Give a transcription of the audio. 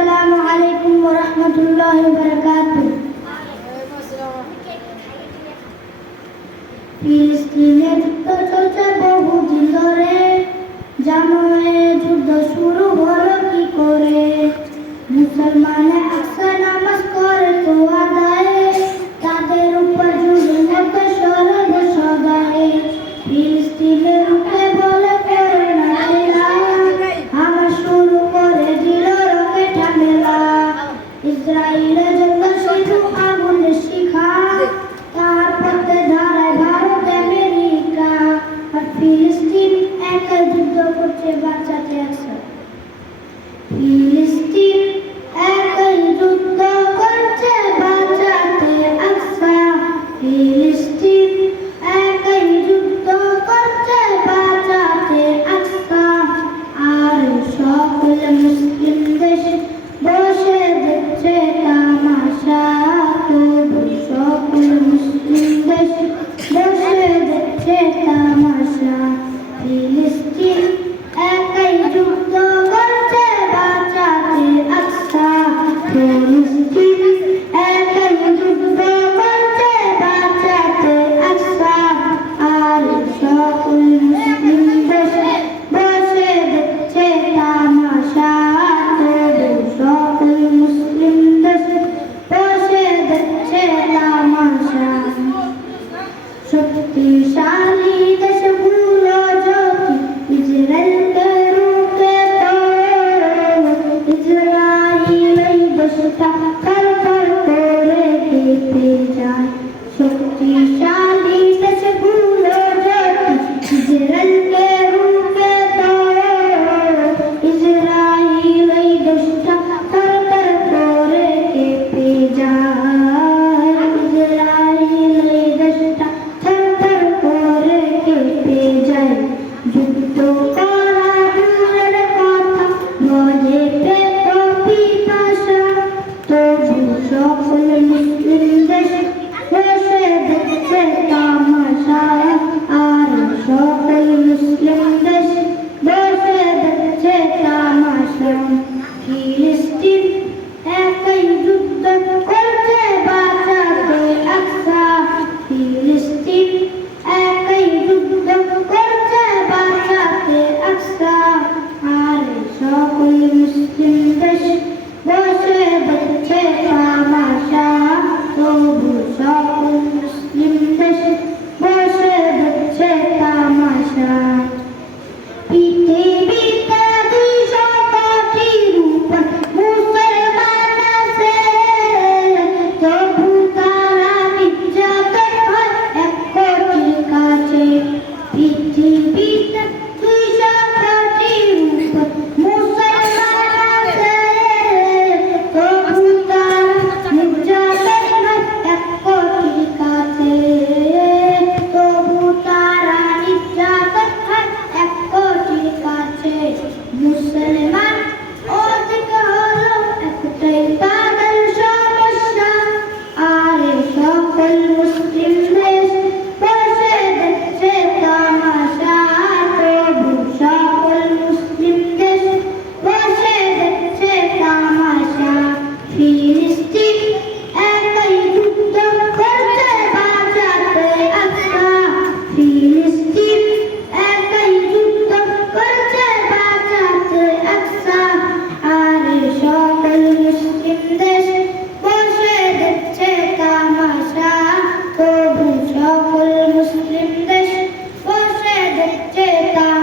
আসসালামু আলাইকুম ওয়া রাহমাতুল্লাহি ওয়া বারাকাতুহু। ফিলিস্তিনে যুদ্ধ চলছে বহুদিন ধরে, জানো এ যুদ্ধ শুরু হলো কি করে? মুসলমানে আকসা নামাজ করে তো আদায়, তাদের উপর জুলুম হতো সরব সদায়। ফিলিস্তিনের রূপে বলে করে না খেলা, হামাস শুরু করে দিল রকেট হামলা। ইসরায়েলের জন্য শুধু আগুনের শিখা, তার পথে ধারায় ভারত আমেরিকা। আর ফিলিস্তিন একাই যুদ্ধ করছে বাঁচাতে আকসা। ফিলিস্তিন একাই যুদ্ধ করছে বাঁচাতে আকসা। ফিলিস্তিন একাই যুদ্ধ করছে বাঁচাতে আকসা। আর সকল মুসলিম দেশ বসে দেখছে তামাশা, তবু সকল মুসলিম দেশ বসে দেখছে তামাশা। ফিলিস্তিন একাই যুদ্ধ করছে বাঁচাতে আকসা। ফিলিস্তিন একাই যুদ্ধ করছে বাঁচাতে আকসা। আর সকল মুসলিম দেশ বসে দেখছে তামাশা, তবু সকল মুসলিম দেশ বসে দেখছে তামাশা। শক্তিশালী দেশগুলো যদি ইসরায়েলকে রুখে তো, ইসরায়েল এই দেশটা থরথর করে কেঁপে যায়। শক্তিশালী দেশগুলো যদি ইসরায়েলকে রুখে তো, ইসরায়েল এই দেশটা থরথর করে কেঁপে যায়। ইসরায়েল এই দেশটা থরথর করে কেঁপে যায়। যুদ্ধ করা দূরের কথা, মনে পেত পিপাসা, তবু সকল মুসলিম দেশ বসে দেখছে তামাশা। আর সকল মুসলিম দেশ বসে দেখছে তামাশা। ফিলিস্তিন একাই যুদ্ধ করছে বাঁচাতে আকসা। ফিলিস্তিন একাই যুদ্ধ করছে বাঁচাতে আকসা। আর সকল মুসলিম দেশ বসে দেখছে তামাশা, তবু সকল মুসলিম দেশ বসে দেখছে তামাশা। পৃথিবীতে 200 কোটির উপর মুসলমান আছে, তবু তারা নির্যাতন হয় 1 কোটির কাছে। পৃথিবীতে 200 কোটির উপর মুসলমান আছে, তবু তারা নির্যাতন হয় 1 কোটির কাছে। তবু তারা নির্যাতন হয় 1 কোটির কাছে। মুসলমান অধিক হলো একটাই তাদের সমস্যা। আর সকল মুসলিম দেশ বসে দেখছে তামাশা, তবু সকল মুসলিম দেশ বসে দেখছে তামাশা। ফিলিস্তিন একাই যুদ্ধ করছে বাঁচাতে আকসা। ফিলিস্তিন একাই যুদ্ধ করছে বাঁচাতে আকসা। আর সকল মুসলিম দেশ বসে দেখছে তামাশা, তবু সকল মুসলিম দেশ বসে দেখছে তামাশা।